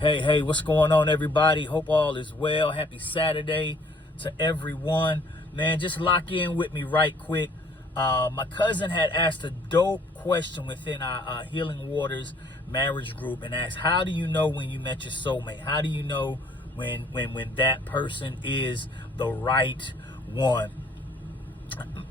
Hey, what's going on, everybody? Hope all is well. Happy Saturday to everyone. Man, just lock in with me right quick. My cousin had asked a dope question within our Healing Waters marriage group and asked, how do you know when you met your soulmate? How do you know when that person is the right one?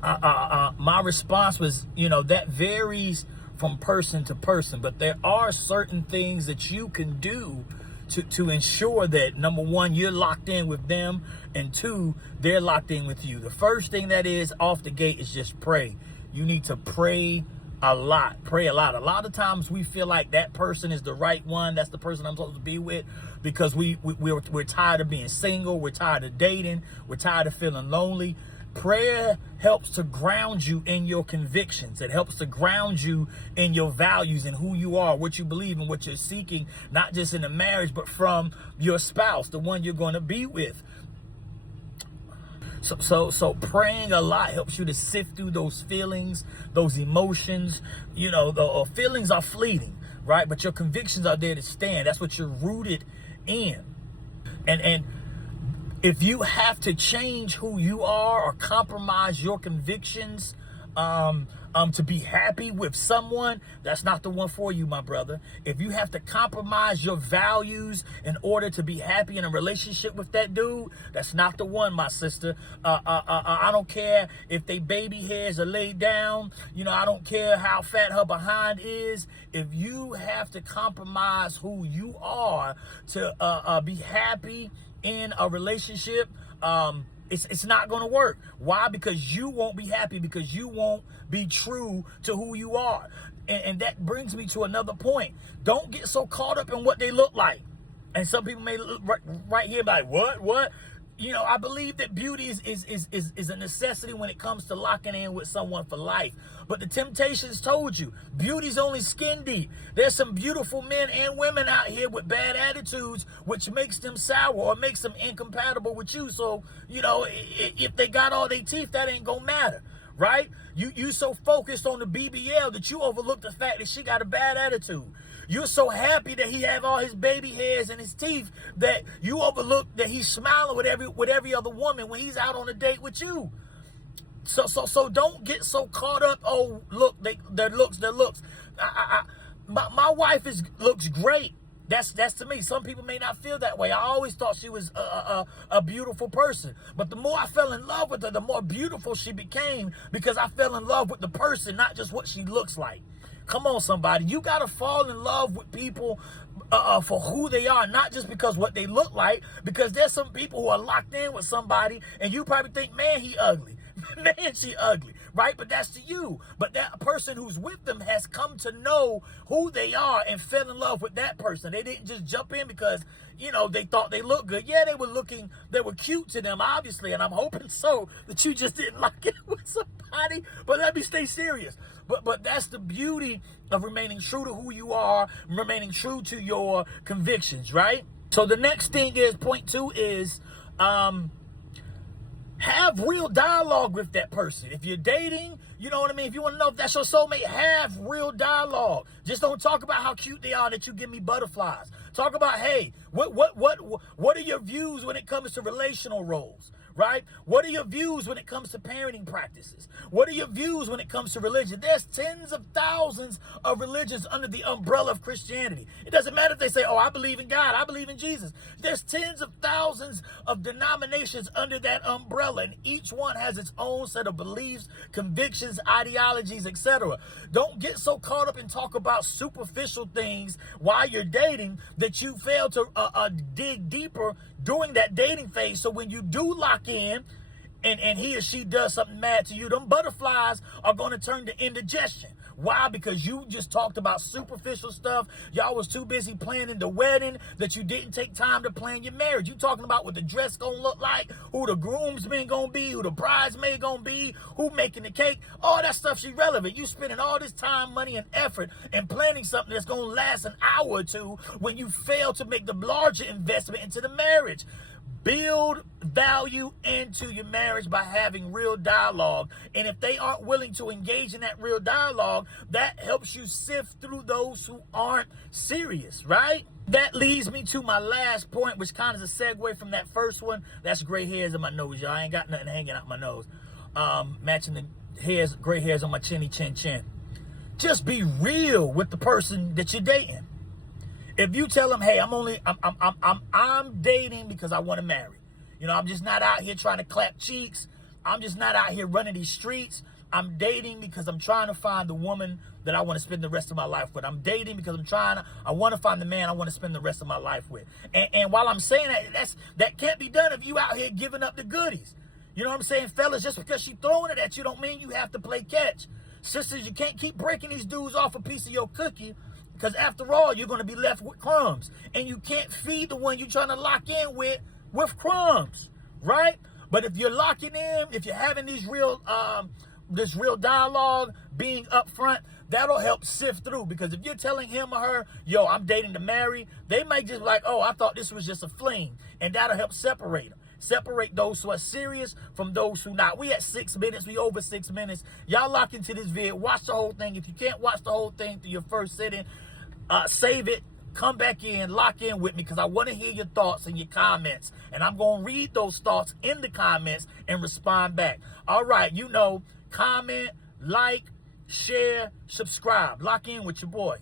My response was, that varies from person to person, but there are certain things that you can do to ensure that, number one, you're locked in with them, and two, they're locked in with you. The first thing that is off the gate is just pray. You need to pray a lot. Pray a lot. A lot of times we feel like that person is the right one. That's the person I'm supposed to be with, because we're tired of being single. We're tired of dating. We're tired of feeling lonely. Prayer helps to ground you in your convictions. It helps to ground you in your values and who you are, what you believe, and what you're seeking, not just in a marriage, but from your spouse, the one you're going to be with. So praying a lot helps you to sift through those feelings, those emotions. The feelings are fleeting, right? But your convictions are there to stand. That's what you're rooted in. And if you have to change who you are or compromise your convictions to be happy with someone, that's not the one for you, my brother. If you have to compromise your values in order to be happy in a relationship with that dude, that's not the one, my sister. I don't care if they baby hairs are laid down. I don't care how fat her behind is. If you have to compromise who you are to be happy in a relationship, it's not going to work. Why? Because you won't be happy, because you won't be true to who you are. And that brings me to another point. Don't get so caught up in what they look like. And some people may look right here like, what? I believe that beauty is a necessity when it comes to locking in with someone for life. But the Temptations told you, beauty's only skin deep. There's some beautiful men and women out here with bad attitudes, which makes them sour or makes them incompatible with you. So, if they got all their teeth, that ain't gonna matter, right? You so focused on the BBL that you overlook the fact that she got a bad attitude. You're so happy that he have all his baby hairs and his teeth that you overlook that he's smiling with every other woman when he's out on a date with you. So don't get so caught up. Oh, look, their looks. My wife looks great. That's to me. Some people may not feel that way. I always thought she was a beautiful person. But the more I fell in love with her, the more beautiful she became, because I fell in love with the person, not just what she looks like. Come on, somebody. You got to fall in love with people for who they are, not just because what they look like, because there's some people who are locked in with somebody and you probably think, man, he ugly. Man, she ugly, right? But that's to you. But that person who's with them has come to know who they are and fell in love with that person. They didn't just jump in because, they thought they looked good. Yeah, they were cute to them, obviously, and I'm hoping so that you just didn't lock in with somebody. But let me stay serious. But that's the beauty of remaining true to who you are, remaining true to your convictions, right? So the next thing is, point 2 is, have real dialogue with that person. If you're dating, you know what I mean? If you want to know if that's your soulmate, have real dialogue. Just don't talk about how cute they are that you give me butterflies. Talk about, hey, what are your views when it comes to relational roles? Right? What are your views when it comes to parenting practices? What are your views when it comes to religion? There's tens of thousands of religions under the umbrella of Christianity. It doesn't matter if they say, oh, I believe in God, I believe in Jesus. There's tens of thousands of denominations under that umbrella, and each one has its own set of beliefs, convictions, ideologies, etc. Don't get so caught up and talk about superficial things while you're dating that you fail to dig deeper during that dating phase. So when you do lock in and he or she does something mad to you, them butterflies are going to turn to indigestion. Why? Because you just talked about superficial stuff. Y'all was too busy planning the wedding that you didn't take time to plan your marriage. You talking about what the dress gonna look like, who the groomsmen gonna be, who the bridesmaid gonna be, who making the cake. All that stuff's irrelevant. You spending all this time, money, and effort and planning something that's gonna last an hour or two when you fail to make the larger investment into the marriage. Build value into your marriage by having real dialogue. And if they aren't willing to engage in that real dialogue, that helps you sift through those who aren't serious, right? That leads me to my last point, which kind of is a segue from that first one. That's gray hairs in my nose, y'all. I ain't got nothing hanging out my nose. Matching the hairs, gray hairs on my chinny chin. Just be real with the person that you're dating. If you tell them, hey, I'm dating because I want to marry. You know, I'm just not out here trying to clap cheeks. I'm just not out here running these streets. I'm dating because I'm trying to find the woman that I want to spend the rest of my life with. I'm dating because I want to find the man I want to spend the rest of my life with. And while I'm saying that can't be done if you out here giving up the goodies. You know what I'm saying, fellas? Just because she throwing it at you don't mean you have to play catch. Sisters, you can't keep breaking these dudes off a piece of your cookie, because after all, you're going to be left with crumbs. And you can't feed the one you're trying to lock in with crumbs, right? But if you're locking in, if you're having these this real dialogue, being upfront, that'll help sift through. Because if you're telling him or her, yo, I'm dating to marry, they might just be like, oh, I thought this was just a fling. And that'll help separate them. Separate those who are serious from those who not. We at 6 minutes. We over 6 minutes. Y'all lock into this vid. Watch the whole thing. If you can't watch the whole thing through your first sitting, save it. Come back in. Lock in with me, because I want to hear your thoughts and your comments. And I'm going to read those thoughts in the comments and respond back. All right. You know, comment, like, share, subscribe. Lock in with your boy.